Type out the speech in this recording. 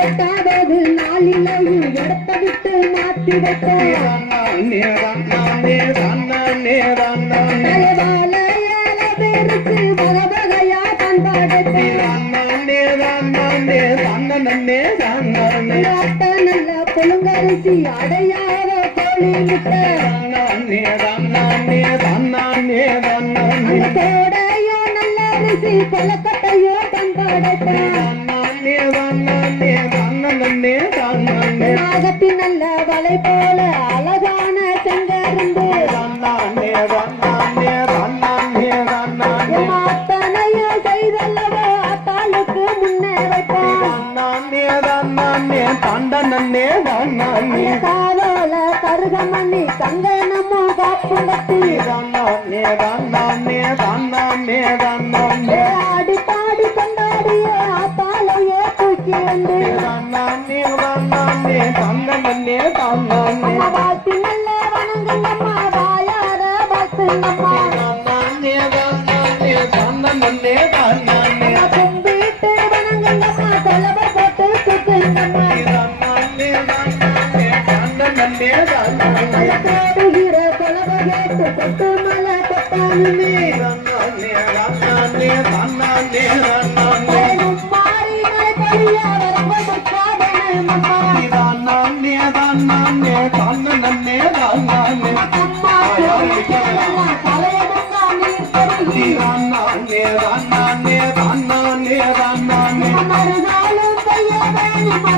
எட்டாவது நாளிலையும் இடத்த விட்டு மாற்றி வைத்தால் பேருக்கு வகவகையா பண்பாடு நல்ல புழுங்கரிசி அடையாத கோழி முட்டை தோடையோ நல்ல அரிசி கொலக்கட்டையோ பண்பாடத்தின் நல்ல வலை போல அழகான செங்கருந்து அத்தனையோ செய்தல்லவோ அத்தாளுக்கு முன்னே காதோல கருகமணி கங்கனமோ காப்புங்கத்தி ஆடி பாடி கொண்டாடிய ஆத்தாலையே தூக்கி வந்து வாழ்த்தி நல்ல வணங்குங்கம்மா வாயார பசுங்கம்மா கும்பிட்டு வணங்குங்கம்மா செலவை போட்டு சுத்துங்கம்மா தேடுகிற கொலவை கேட்டு கொட்டு மலை கொட்டானுமே மாறிகளை பொழிய வரம்ப மறுநாளும் செய்ய